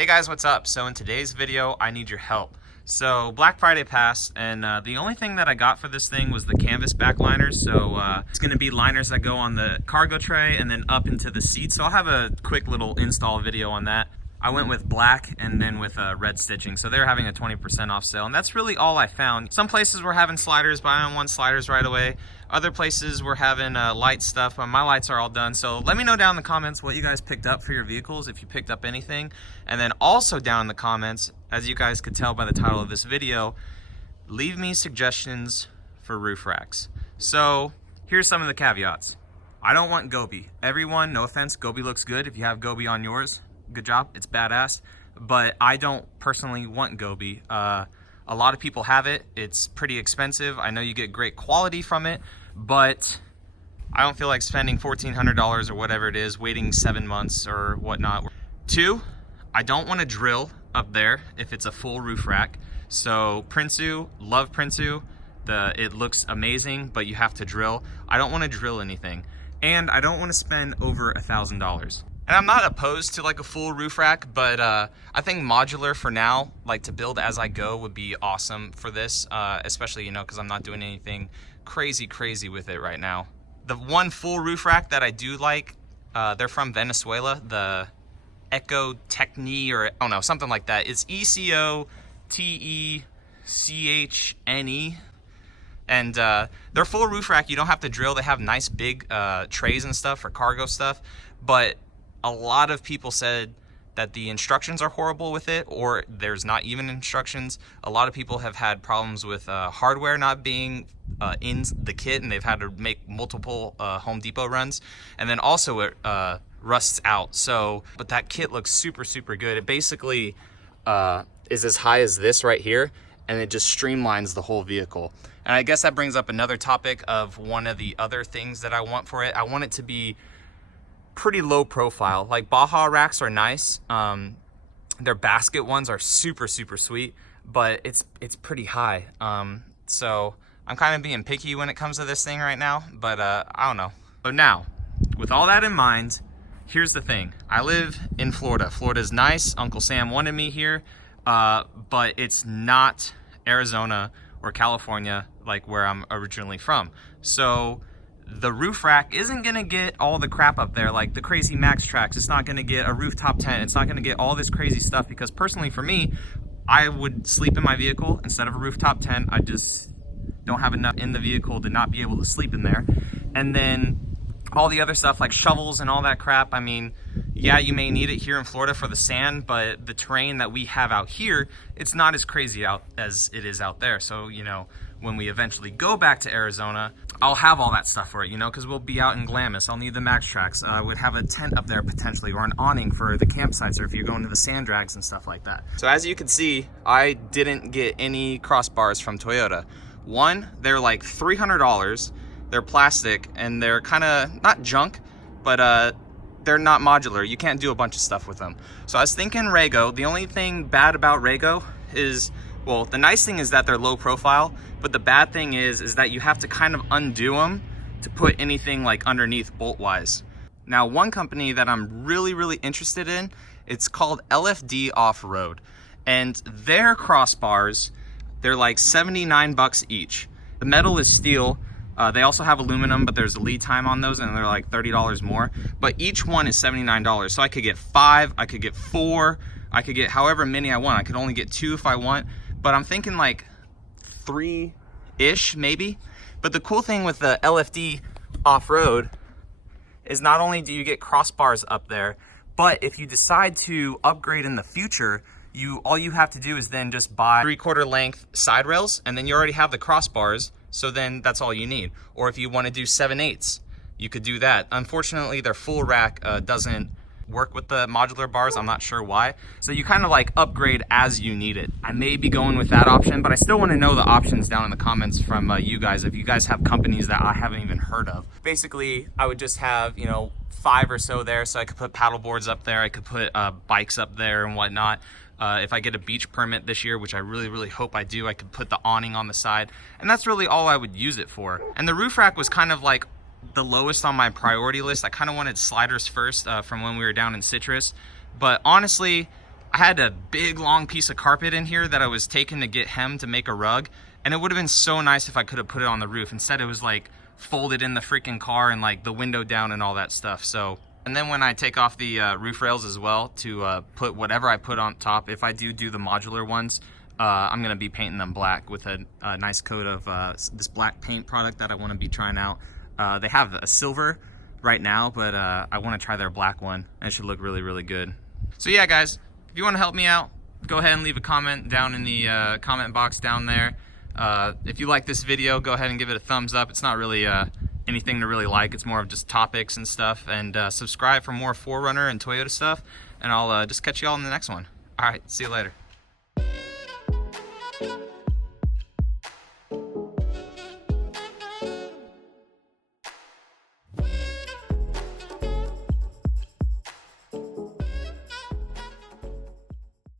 Hey guys, what's up? So in today's video, I need your help. So Black Friday passed, and the only thing that I got for this thing was the canvas back liners. So it's going to be liners that go on the cargo tray and then up into the seat. So I'll have a quick little install video on that. I went with black and then with red stitching. So they're having a 20% off sale, and that's really all I found. Some places were having sliders, buy on one sliders right away. Other places were having light stuff. My lights are all done. So let me know down in the comments what you guys picked up for your vehicles, if you picked up anything. And then also down in the comments, as you guys could tell by the title of this video, leave me suggestions for roof racks. So here's some of the caveats. I don't want Gobi. Everyone, no offense, Gobi looks good. If you have Gobi on yours, good job, it's badass. But I don't personally want Gobi. A lot of people have it. It's pretty expensive. I know you get great quality from it, but I don't feel like spending $1,400 or whatever it is, waiting 7 months or whatnot. 2, I don't want to drill up there if it's a full roof rack. So prinsu, love prinsu. It looks amazing, but you have to drill. I don't want to drill anything. And I don't want to spend over $1,000. And I'm not opposed to like a full roof rack, but I think modular for now, like to build as I go, would be awesome for this, especially, you know, because I'm not doing anything crazy with it right now. The one full roof rack that I do like, they're from Venezuela, the Eco Techni, or I don't know, something like that. It's ECOTECHNE. And their full roof rack, you don't have to drill. They have nice big trays and stuff for cargo stuff, but a lot of people said that the instructions are horrible with it, or there's not even instructions. A lot of people have had problems with hardware not being in the kit, and they've had to make multiple Home Depot runs. And then also it rusts out. So, but that kit looks super good. It basically is as high as this right here, and it just streamlines the whole vehicle. And I guess that brings up another topic of one of the other things that I want for it. I want it to be pretty low profile. Like Baja racks are nice. Their basket ones are super sweet, but it's pretty high. So I'm kind of being picky when it comes to this thing right now, but I don't know. So now, with all that in mind, here's the thing. I live in Florida. Florida's nice. Uncle Sam wanted me here, but it's not Arizona or California, like where I'm originally from. So the roof rack isn't gonna get all the crap up there, like the crazy max tracks. It's not gonna get a rooftop tent. It's not gonna get all this crazy stuff, because personally for me, I would sleep in my vehicle instead of a rooftop tent. I just don't have enough in the vehicle to not be able to sleep in there. And then all the other stuff like shovels and all that crap, I mean, yeah, you may need it here in Florida for the sand, but the terrain that we have out here, it's not as crazy out as it is out there. So, you know, when we eventually go back to Arizona, I'll have all that stuff for it, you know, because we'll be out in Glamis. I'll need the max tracks. I would have a tent up there potentially, or an awning for the campsites, or if you're going to the sand drags and stuff like that. So as you can see, I didn't get any crossbars from Toyota. One, they're like $300. They're plastic, and they're kind of not junk, but they're not modular. You can't do a bunch of stuff with them. So I was thinking Rego. The only thing bad about Rego is, well, the nice thing is that they're low profile, but the bad thing is that you have to kind of undo them to put anything like underneath bolt wise. Now, one company that I'm really interested in, it's called LFD Off-Road, and their crossbars, they're like 79 bucks each. The metal is steel. They also have aluminum, but there's a lead time on those, and they're like $30 more. But each one is $79. So I could get 5, I could get 4, I could get however many I want. I could only get 2 if I want, but I'm thinking like 3-ish maybe. But the cool thing with the LFD Off-Road is not only do you get crossbars up there, but if you decide to upgrade in the future, all you have to do is then just buy 3/4 length side rails, and then you already have the crossbars. So then that's all you need. Or if you want to do 7/8, you could do that. Unfortunately, their full rack doesn't work with the modular bars. I'm not sure why. So you kind of like upgrade as you need it. I may be going with that option, but I still want to know the options down in the comments from you guys, if you guys have companies that I haven't even heard of. Basically, I would just have, you know, 5 or so there, so I could put paddle boards up there. I could put bikes up there and whatnot. If I get a beach permit this year, which I really hope I do, I could put the awning on the side, and that's really all I would use it for. And the roof rack was kind of like the lowest on my priority list. I kind of wanted sliders first from when we were down in Citrus, but honestly, I had a big long piece of carpet in here that I was taking to get hemmed to make a rug, and it would have been so nice if I could have put it on the roof. Instead it was like folded in the freaking car and like the window down and all that stuff. So, and then when I take off the roof rails as well to put whatever I put on top, if I do the modular ones, I'm gonna be painting them black with a nice coat of this black paint product that I want to be trying out. They have a silver right now, but I want to try their black one. It should look really, really good. So yeah, guys, if you want to help me out, go ahead and leave a comment down in the comment box down there. If you like this video, go ahead and give it a thumbs up. It's not really anything to really like. It's more of just topics and stuff. And subscribe for more 4Runner and Toyota stuff. And I'll just catch you all in the next one. All right, see you later.